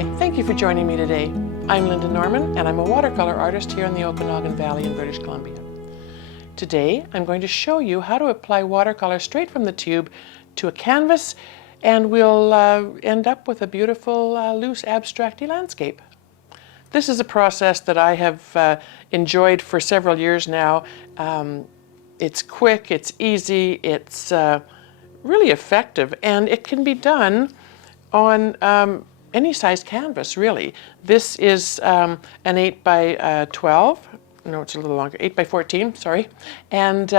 Hi, thank you for joining me today. I'm Lynda Norman, and I'm a watercolor artist here in the Okanagan Valley in British Columbia. Today, I'm going to show you how to apply watercolor straight from the tube to a canvas, and we'll end up with a beautiful, loose, abstracty landscape. This is a process that I have enjoyed for several years now. It's quick, it's easy, it's really effective, and it can be done on any size canvas, really. This is an 8 by 12. No, it's a little longer, 8 by 14, sorry. And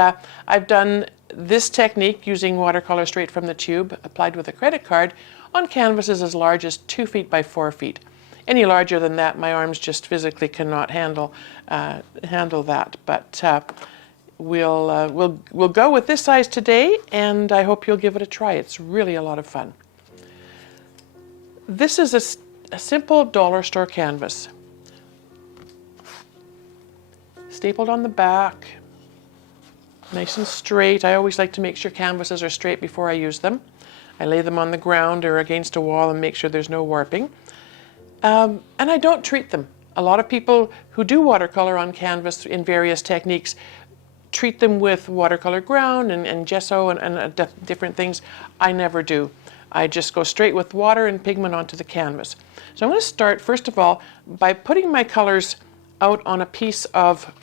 I've done this technique using watercolor straight from the tube, applied with a credit card, on canvases as large as 2 feet by 4 feet. Any larger than that, my arms just physically cannot handle that. But we'll go with this size today, and I hope you'll give it a try. It's really a lot of fun. This is a simple dollar store canvas, stapled on the back, nice and straight. I always like to make sure canvases are straight before I use them. I lay them on the ground or against a wall and make sure there's no warping. And I don't treat them. A lot of people who do watercolor on canvas in various techniques treat them with watercolor ground and gesso and different things. I never do. I just go straight with water and pigment onto the canvas. So I'm going to start, first of all, by putting my colors out on a piece of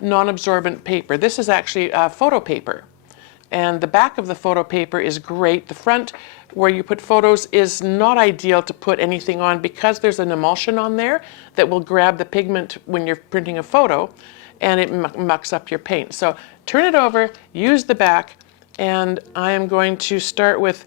non-absorbent paper. This is actually photo paper. And the back of the photo paper is great. The front, where you put photos, is not ideal to put anything on because there's an emulsion on there that will grab the pigment when you're printing a photo, and it mucks up your paint. So turn it over, use the back, and I am going to start with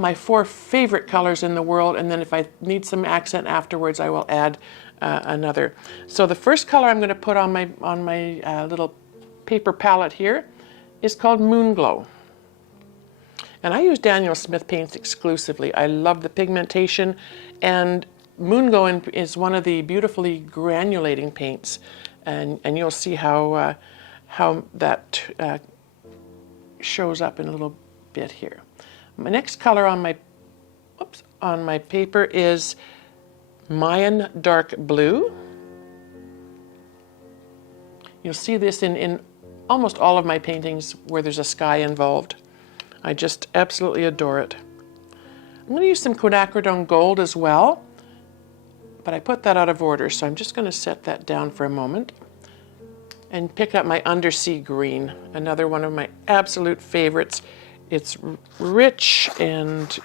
my 4 favorite colors in the world, and then if I need some accent afterwards, I will add another. So the first color I'm going to put on my little paper palette here is called Moonglow. And I use Daniel Smith paints exclusively. I love the pigmentation, and Moonglow is one of the beautifully granulating paints, and you'll see how that shows up in a little bit here. My next color on my paper is Mayan Dark Blue. You'll see this in almost all of my paintings where there's a sky involved. I just absolutely adore it. I'm going to use some Quinacridone Gold as well, but I put that out of order, so I'm just going to set that down for a moment and pick up my Undersea Green, another one of my absolute favorites. It's rich and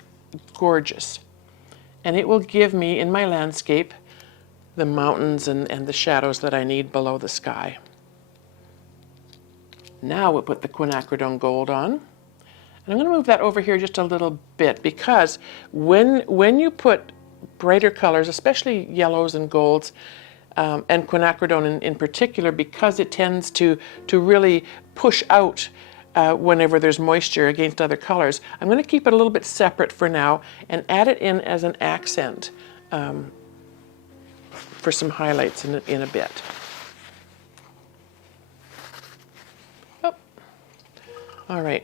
gorgeous, and it will give me, in my landscape, the mountains and the shadows that I need below the sky. Now we'll put the Quinacridone Gold on, and I'm going to move that over here just a little bit, because when you put brighter colors, especially yellows and golds, and quinacridone in particular, because it tends to really push out whenever there's moisture against other colors, I'm going to keep it a little bit separate for now and add it in as an accent for some highlights in a bit. Oh. All right.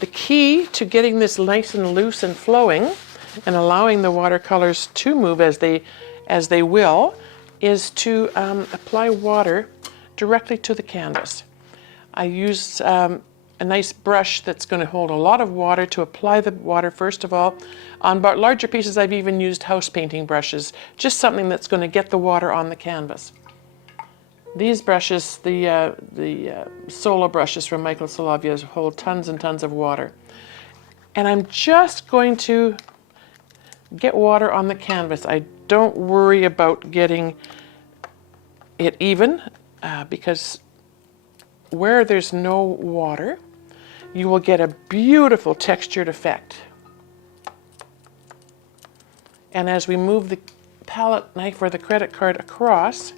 The key to getting this nice and loose and flowing and allowing the watercolors to move as they will is to apply water directly to the canvas. I use a nice brush that's going to hold a lot of water to apply the water first of all. On larger pieces, I've even used house painting brushes, just something that's going to get the water on the canvas. These brushes, the Solo brushes from Michael Soloviev, hold tons and tons of water. And I'm just going to get water on the canvas. I don't worry about getting it even, because where there's no water, you will get a beautiful textured effect. And as we move the palette knife or the credit card across,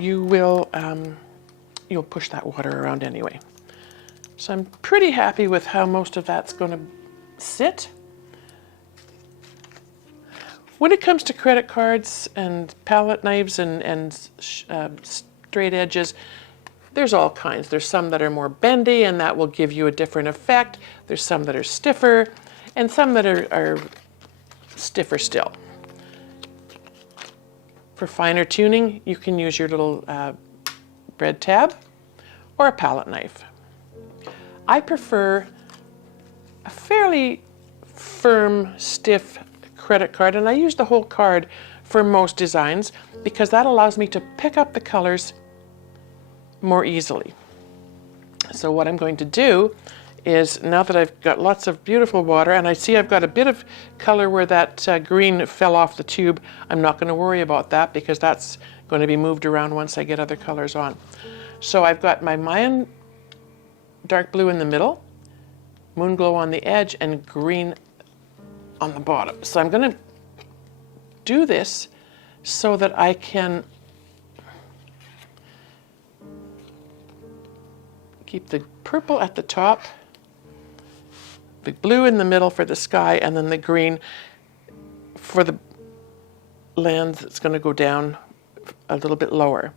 you'll push that water around anyway. So I'm pretty happy with how most of that's going to sit. When it comes to credit cards and palette knives and straight edges, there's all kinds. There's some that are more bendy and that will give you a different effect. There's some that are stiffer. and some that are stiffer still. For finer tuning, you can use your little bread tab or a palette knife. I prefer a fairly firm, stiff credit card, and I use the whole card for most designs because that allows me to pick up the colors more easily. So what I'm going to do is, now that I've got lots of beautiful water, and I see I've got a bit of color where that green fell off the tube, I'm not going to worry about that because that's going to be moved around once I get other colors on. So I've got my Mayan Dark Blue in the middle, Moonglow on the edge, and green on the bottom. So I'm going to do this so that I can keep the purple at the top, the blue in the middle for the sky, and then the green for the land that's going to go down a little bit lower.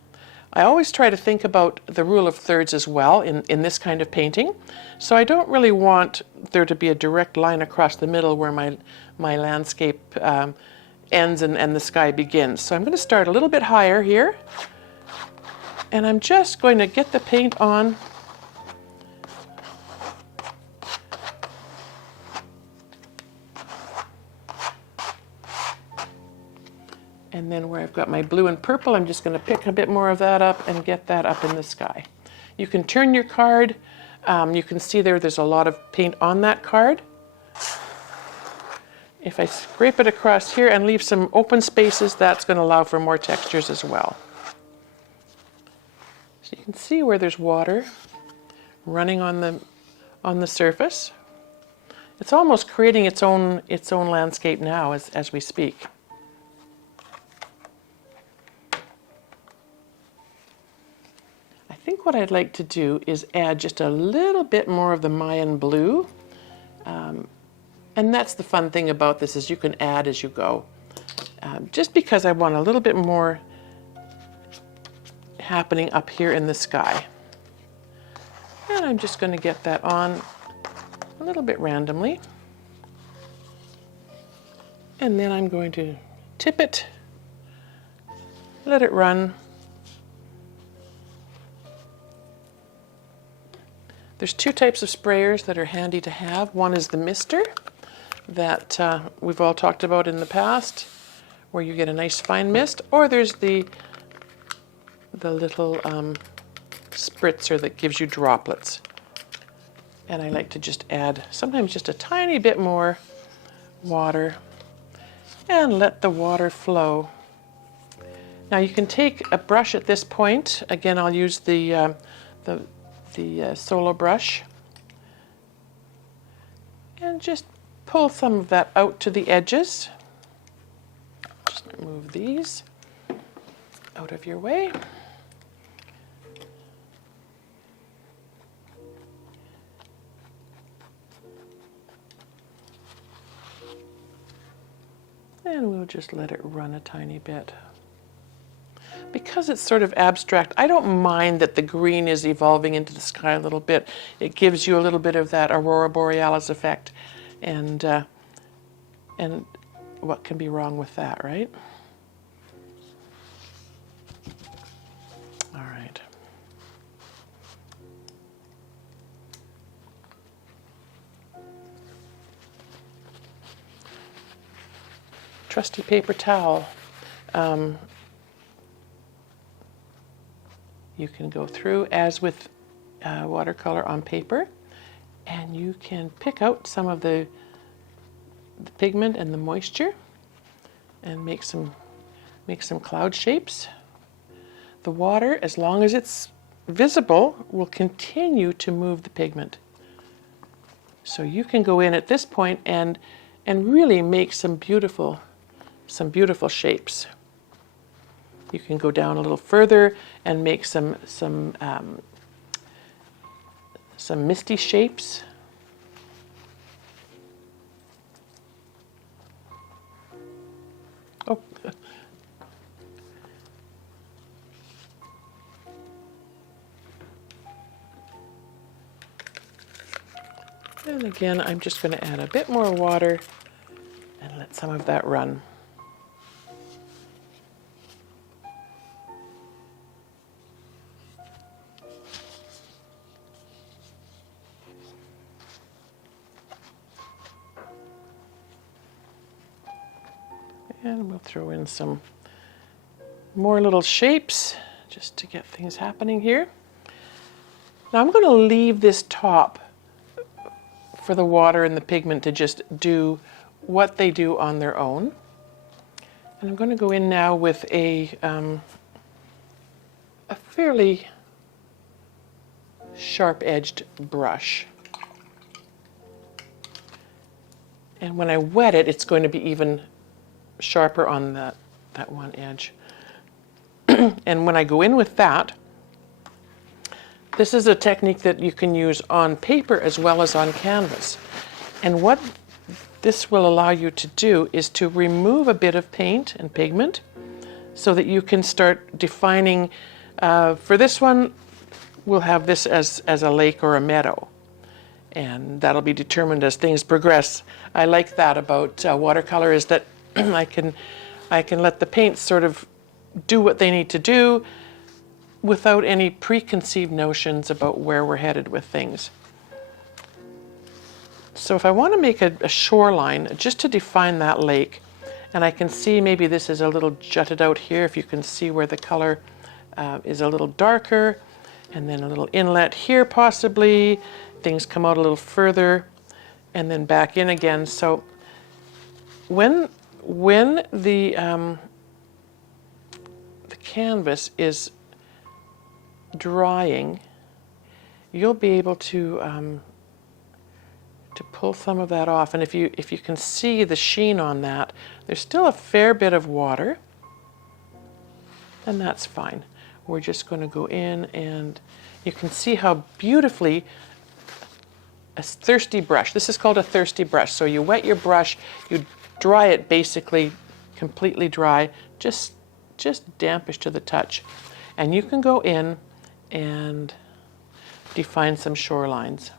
I always try to think about the rule of thirds as well in this kind of painting. So I don't really want there to be a direct line across the middle where my landscape ends and the sky begins. So I'm going to start a little bit higher here, and I'm just going to get the paint on and then where I've got my blue and purple, I'm just going to pick a bit more of that up and get that up in the sky. You can turn your card. You can see there's a lot of paint on that card. If I scrape it across here and leave some open spaces, that's going to allow for more textures as well. So you can see where there's water running on the surface. It's almost creating its own landscape now as we speak. I think what I'd like to do is add just a little bit more of the Mayan blue. And that's the fun thing about this, is you can add as you go. Just because I want a little bit more happening up here in the sky. And I'm just going to get that on a little bit randomly. And then I'm going to tip it, let it run. There's two types of sprayers that are handy to have. One is the mister that we've all talked about in the past, where you get a nice fine mist, or there's the little spritzer that gives you droplets. And I like to just add sometimes just a tiny bit more water and let the water flow. Now you can take a brush at this point. Again, I'll use the solo brush and just pull some of that out to the edges. Just move these out of your way. And we'll just let it run a tiny bit. Because it's sort of abstract, I don't mind that the green is evolving into the sky a little bit. It gives you a little bit of that aurora borealis effect, and what can be wrong with that, right? All right. Trusty paper towel. You can go through as with watercolor on paper, and you can pick out some of the pigment and the moisture and make some cloud shapes. The water, as long as it's visible, will continue to move the pigment. So you can go in at this point and really make some beautiful shapes. You can go down a little further and make some misty shapes. Oh. And again, I'm just going to add a bit more water and let some of that run. And we'll throw in some more little shapes just to get things happening here. Now I'm going to leave this top for the water and the pigment to just do what they do on their own. And I'm going to go in now with a fairly sharp-edged brush. And when I wet it, it's going to be even sharper on that one edge. And when I go in with that, this is a technique that you can use on paper as well as on canvas. And what this will allow you to do is to remove a bit of paint and pigment so that you can start defining. For this one, we'll have this as a lake or a meadow. And that'll be determined as things progress. I like that about watercolor, is that I can let the paints sort of do what they need to do without any preconceived notions about where we're headed with things. So if I want to make a shoreline, just to define that lake, and I can see maybe this is a little jutted out here, if you can see where the color is a little darker, and then a little inlet here possibly, things come out a little further, and then back in again. So when the canvas is drying, you'll be able to pull some of that off. And if you can see the sheen on that, there's still a fair bit of water, and that's fine. We're just going to go in, and you can see how beautifully a thirsty brush. This is called a thirsty brush. So you wet your brush, you dry it basically completely dry, just dampish to the touch. And you can go in and define some shorelines.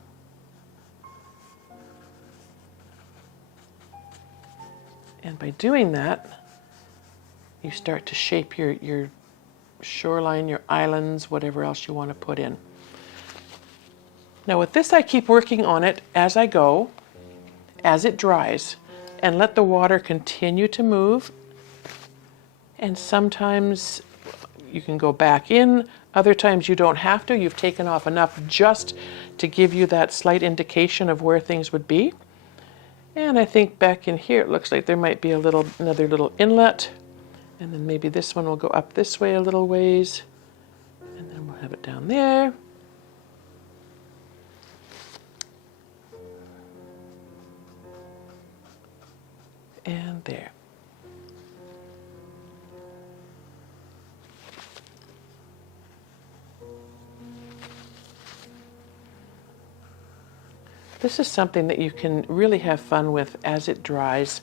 And by doing that, you start to shape your shoreline, your islands, whatever else you want to put in. Now with this, I keep working on it as I go, as it dries, and let the water continue to move. And sometimes you can go back in, other times you don't have to. You've taken off enough just to give you that slight indication of where things would be. And I think back in here, it looks like there might be another little inlet. And then maybe this one will go up this way a little ways. And then we'll have it down there. And there. This is something that you can really have fun with as it dries.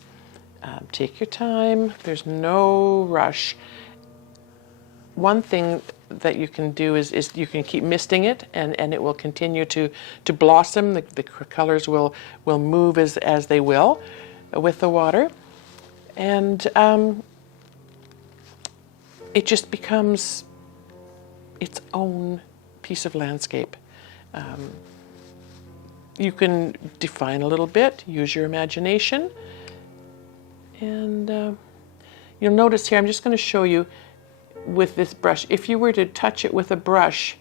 Take your time. There's no rush. One thing that you can do is you can keep misting it, and it will continue to blossom. The colors will move as they will with the water. And it just becomes its own piece of landscape. You can define a little bit, use your imagination. And you'll notice here, I'm just going to show you with this brush. If you were to touch it with a brush,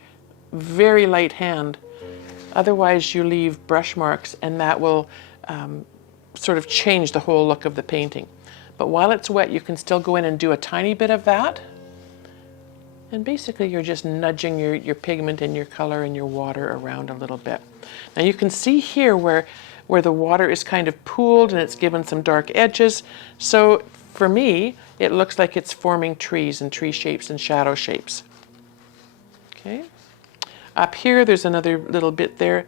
very light hand, otherwise you leave brush marks, and that will sort of change the whole look of the painting. But while it's wet, you can still go in and do a tiny bit of that. And basically you're just nudging your pigment and your color and your water around a little bit. Now you can see here where the water is kind of pooled and it's given some dark edges. So for me, it looks like it's forming trees and tree shapes and shadow shapes. Okay. Up here, there's another little bit there.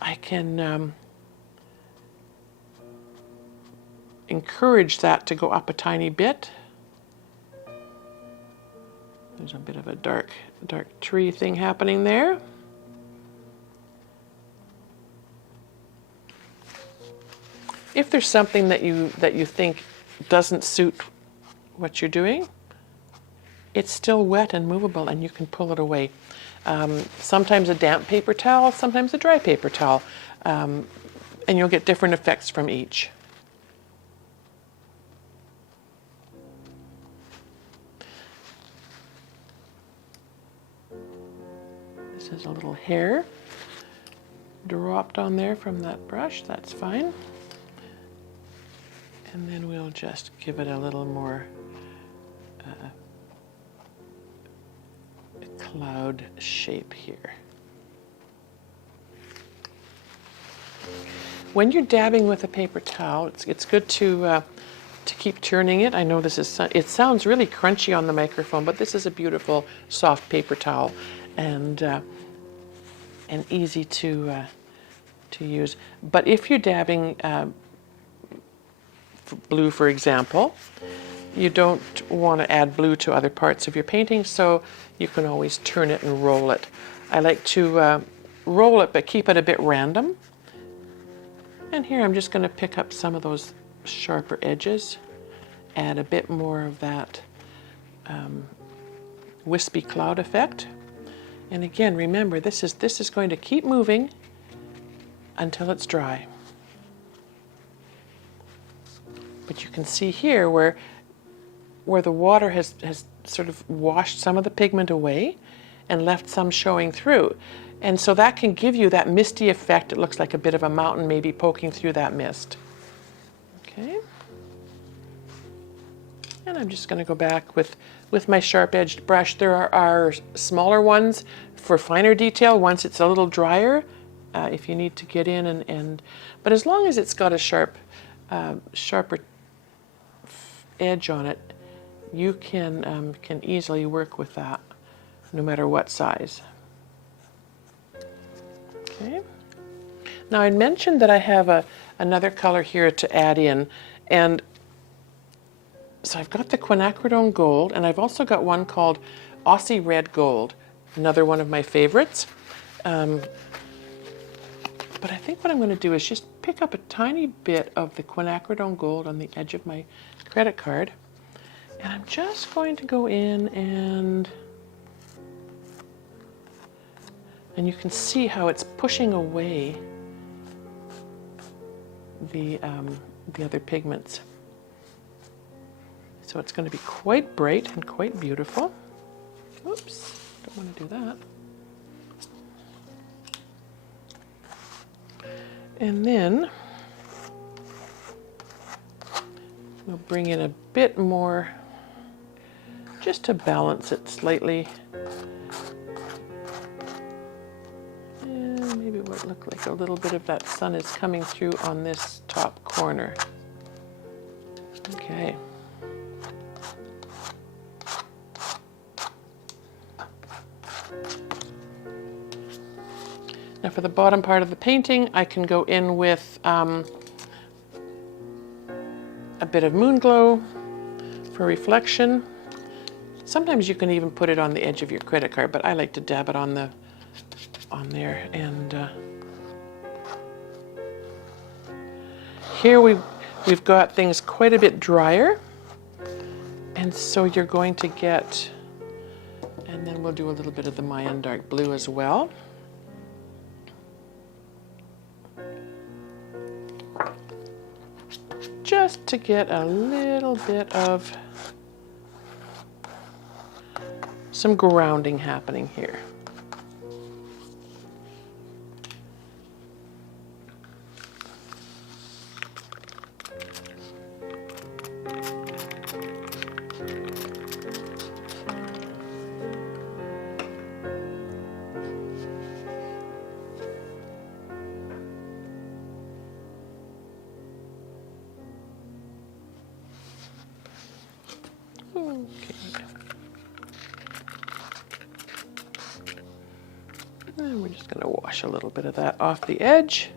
I can encourage that to go up a tiny bit. There's a bit of a dark tree thing happening there. If there's something that you think doesn't suit what you're doing, it's still wet and movable and you can pull it away. Sometimes a damp paper towel, sometimes a dry paper towel, and you'll get different effects from each. This is a little hair dropped on there from that brush, that's fine. And then we'll just give it a little more cloud shape here. When you're dabbing with a paper towel, it's good to keep turning it. I know this is, it sounds really crunchy on the microphone, but this is a beautiful soft paper towel and easy to use. But if you're dabbing blue, for example, you don't want to add blue to other parts of your painting, so you can always turn it and roll it. I like to roll it but keep it a bit random. And here I'm just going to pick up some of those sharper edges, add a bit more of that wispy cloud effect. And again, remember, this is going to keep moving until it's dry. But you can see here where the water has sort of washed some of the pigment away and left some showing through. And so that can give you that misty effect. It looks like a bit of a mountain maybe poking through that mist. Okay. And I'm just going to go back with my sharp-edged brush. There are smaller ones for finer detail once it's a little drier, if you need to get in but as long as it's got a sharper edge on it, you can easily work with that no matter what size. Okay. Now I mentioned that I have another color here to add in, and so I've got the Quinacridone Gold, and I've also got one called Aussie Red Gold, another one of my favorites. But I think what I'm going to do is just pick up a tiny bit of the Quinacridone Gold on the edge of my credit card, and I'm just going to go in and you can see how it's pushing away the other pigments. So it's going to be quite bright and quite beautiful. Oops, don't want to do that. And then we'll bring in a bit more just to balance it slightly. And maybe what looked like a little bit of that sun is coming through on this top corner. Okay. Now for the bottom part of the painting, I can go in with a bit of Moonglow for reflection. Sometimes you can even put it on the edge of your credit card, but I like to dab it on there. And here we've got things quite a bit drier, and so you're going to get, and then we'll do a little bit of the Mayan Dark Blue as well. Just to get a little bit of some grounding happening here. And we're just going to wash a little bit of that off the edge.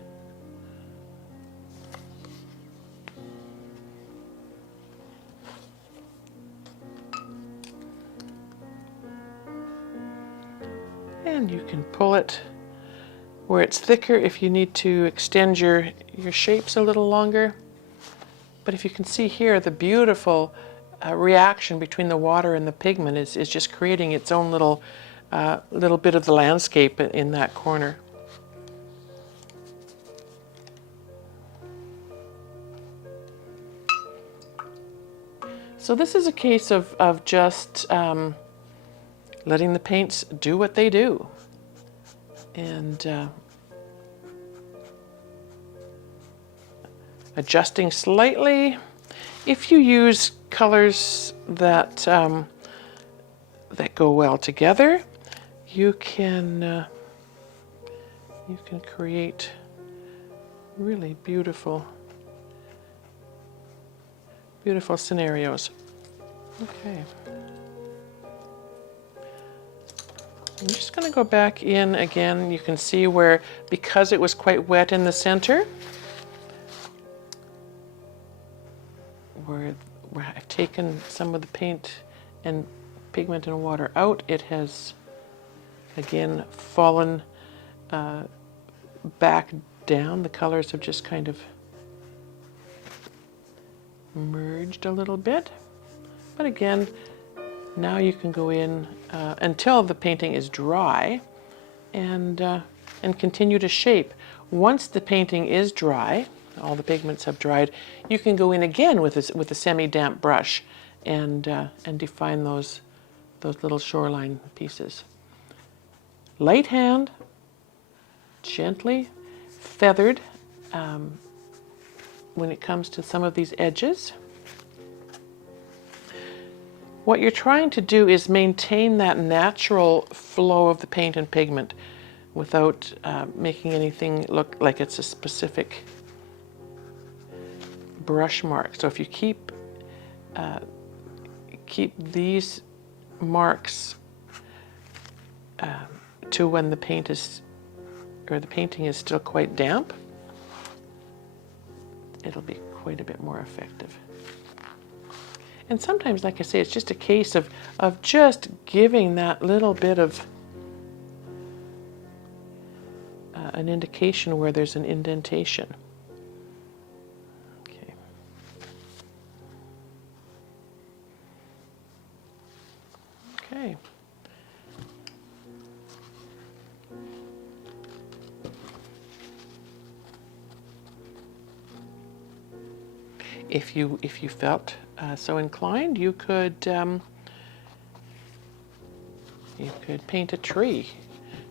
And you can pull it where it's thicker if you need to extend your shapes a little longer. But if you can see here, the beautiful reaction between the water and the pigment is just creating its own little bit of the landscape in that corner. So this is a case of just letting the paints do what they do. And adjusting slightly. If you use colors that that go well together, you can create really beautiful scenarios. Okay. I'm just going to go back in again. You can see where, because it was quite wet in the center, where I've taken some of the paint and pigment and water out, it has again fallen back down. The colors have just kind of merged a little bit. But again, now you can go in until the painting is dry and continue to shape. Once the painting is dry, all the pigments have dried, you can go in again with a semi-damp brush and define those little shoreline pieces. Light hand, gently feathered when it comes to some of these edges. What you're trying to do is maintain that natural flow of the paint and pigment without making anything look like it's a specific brush mark. So if you keep these marks to when the paint is, or the painting is still quite damp, it'll be quite a bit more effective. And sometimes, like I say, it's just a case of just giving that little bit of an indication where there's an indentation. Okay. Okay. If you felt so inclined, you could paint a tree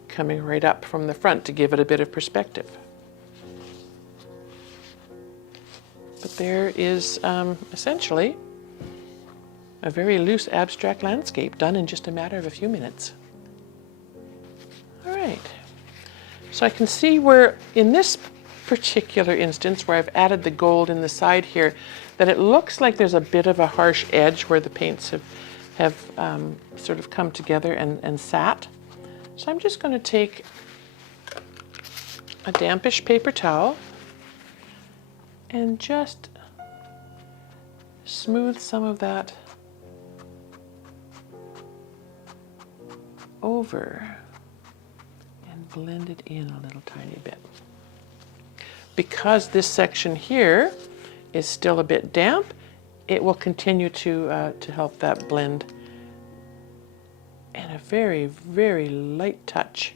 coming right up from the front to give it a bit of perspective. But there is essentially a very loose abstract landscape done in just a matter of a few minutes. All right. So I can see where, in this particular instance where I've added the gold in the side here, that it looks like there's a bit of a harsh edge where the paints have sort of come together and sat. So I'm just going to take a dampish paper towel and just smooth some of that over and blend it in a little tiny bit. Because this section here is still a bit damp, it will continue to help that blend. And a very, very light touch,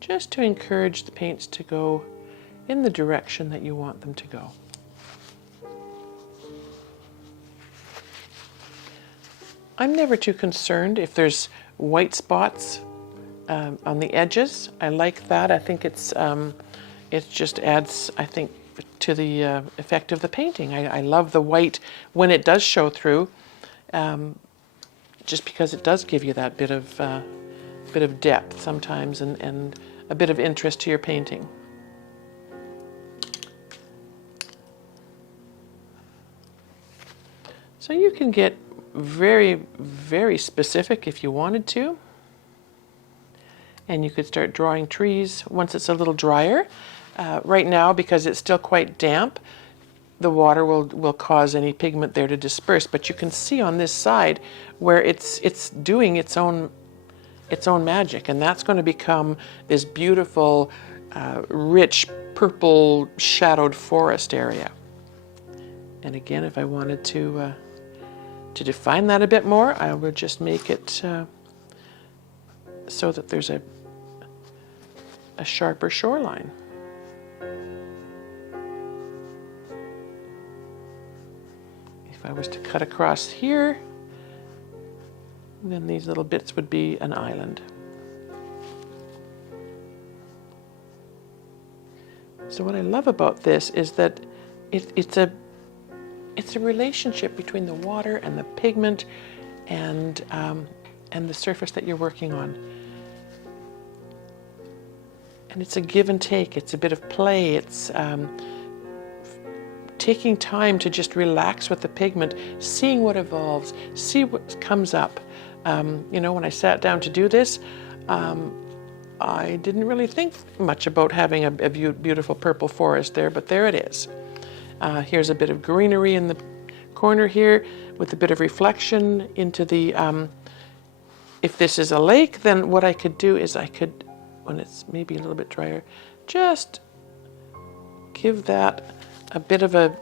just to encourage the paints to go in the direction that you want them to go. I'm never too concerned if there's white spots on the edges. I like that. I think it just adds, I think, to the effect of the painting. I love the white when it does show through, just because it does give you that bit of depth sometimes and a bit of interest to your painting. So you can get very, very specific if you wanted to. And you could start drawing trees once it's a little drier. Right now, because it's still quite damp, the water will cause any pigment there to disperse. But you can see on this side where it's doing its own magic, and that's going to become this beautiful, rich purple shadowed forest area. And again, if I wanted to define that a bit more, I would just make it so that there's a sharper shoreline. If I was to cut across here, then these little bits would be an island. So what I love about this is that it's a relationship between the water and the pigment and the surface that you're working on. And it's a give and take. It's a bit of play. It's taking time to just relax with the pigment, seeing what evolves, see what comes up. You know, when I sat down to do this, I didn't really think much about having a beautiful purple forest there, but there it is. Here's a bit of greenery in the corner here with a bit of reflection into the, if this is a lake, then what I could do is I could, when it's maybe a little bit drier, just give that a bit of a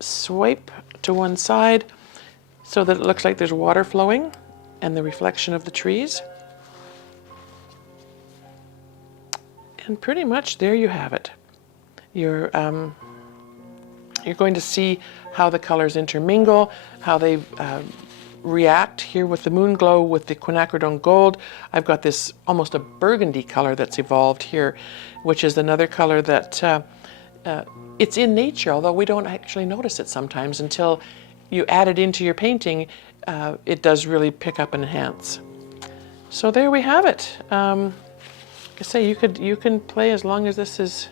swipe to one side so that it looks like there's water flowing and the reflection of the trees. And pretty much there you have it. You're going to see how the colors intermingle, how they react here with the Moonglow, with the Quinacridone Gold. I've got this almost a burgundy color that's evolved here, which is another color that it's in nature, although we don't actually notice it sometimes until you add it into your painting. It does really pick up and enhance. So there we have it. Like I say, you can play as long as this is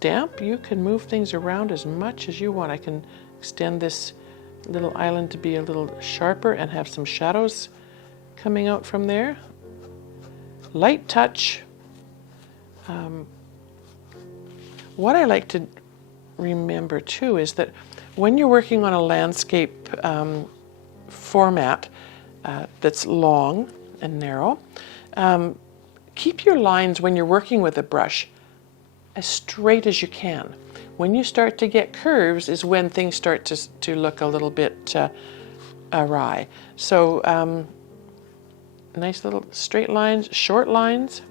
damp. You can move things around as much as you want. I can extend this little island to be a little sharper and have some shadows coming out from there. Light touch. What I like to remember too is that when you're working on a landscape format that's long and narrow, keep your lines when you're working with a brush as straight as you can. When you start to get curves is when things start to look a little bit awry. So nice little straight lines, short lines,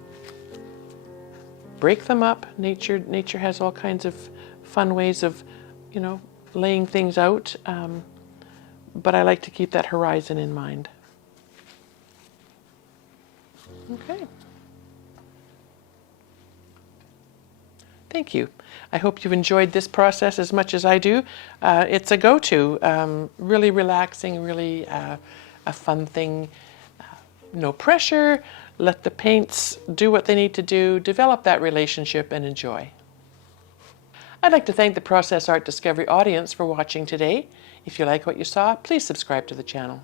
break them up. Nature has all kinds of fun ways of, you know, laying things out, but I like to keep that horizon in mind. Okay. Thank you. I hope you've enjoyed this process as much as I do. It's a go-to, really relaxing, really a fun thing. No pressure. Let the paints do what they need to do. Develop that relationship and enjoy. I'd like to thank the Process Art Discovery audience for watching today. If you like what you saw, please subscribe to the channel.